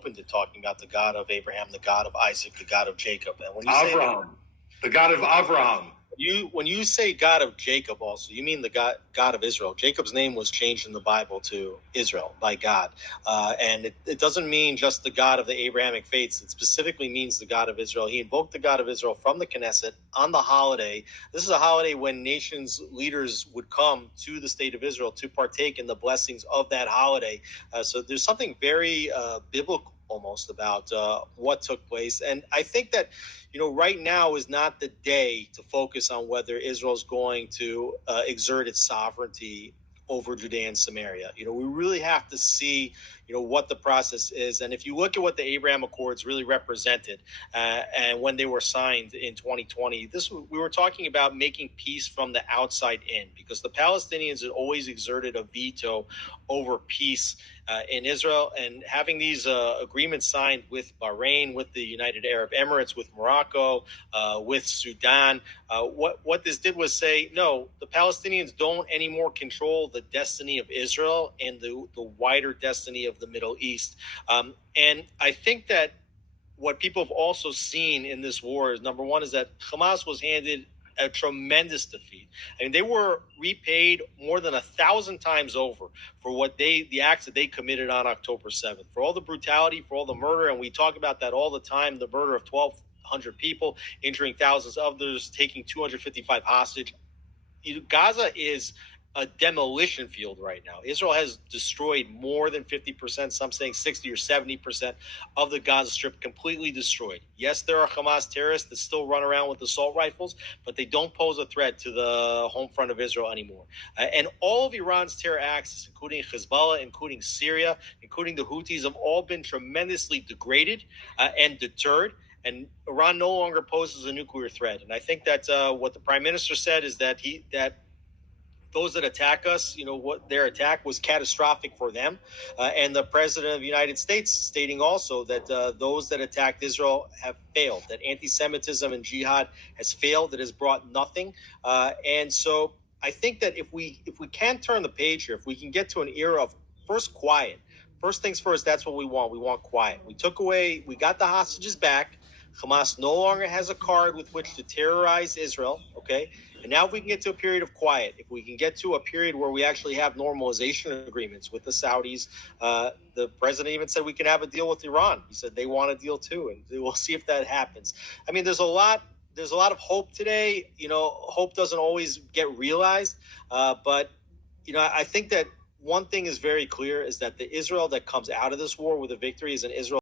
open to talking about the God of Abraham, the God of Isaac, the God of Jacob. And when you Abraham, the God of Abraham. When you say God of Jacob, also you mean the God of Israel. Jacob's name was changed in the Bible to Israel by God, and it doesn't mean just the God of the Abrahamic faiths. It specifically means the God of Israel. He invoked the God of Israel from the Knesset on the holiday. This is a holiday when nations leaders would come to the state of Israel to partake in the blessings of that holiday. So there's something very biblical almost about what took place, and I think that right now is not the day to focus on whether Israel's going to exert its sovereignty over Judea and Samaria. We really have to see, what the process is. And if you look at what the Abraham Accords really represented, and when they were signed in 2020, we were talking about making peace from the outside in, because the Palestinians had always exerted a veto over peace in Israel, and having these agreements signed with Bahrain, with the United Arab Emirates, with Morocco, with Sudan, what this did was say, no, the Palestinians don't anymore control the destiny of Israel and the wider destiny of the Middle East. And I think that what people have also seen in this war is, number one, is that Hamas was handed a tremendous defeat. I mean, they were repaid more than 1,000 times over for the acts that they committed on October 7th, for all the brutality, for all the murder. And we talk about that all the time, the murder of 1,200 people, injuring thousands of others, taking 255 hostage. Gaza is a demolition field right now. Israel has destroyed more than 50%, some saying 60 or 70% of the Gaza Strip, completely destroyed. Yes, there are Hamas terrorists that still run around with assault rifles, but they don't pose a threat to the home front of Israel anymore. And all of Iran's terror axis, including Hezbollah, including Syria, including the Houthis, have all been tremendously degraded and deterred. And Iran no longer poses a nuclear threat. And I think that what the prime minister said is that those that attack us, what their attack was catastrophic for them. And the president of the United States stating also that those that attacked Israel have failed, that anti-Semitism and jihad has failed, that has brought nothing. And so I think that if we can turn the page here, if we can get to an era of first quiet, first things first, that's what we want. We want quiet. We got the hostages back. Hamas no longer has a card with which to terrorize Israel, okay? And now if we can get to a period of quiet, if we can get to a period where we actually have normalization agreements with the Saudis, the president even said we can have a deal with Iran. He said they want a deal too, and we'll see if that happens. I mean, there's a lot of hope today. Hope doesn't always get realized, but I think that one thing is very clear, is that the Israel that comes out of this war with a victory is an Israel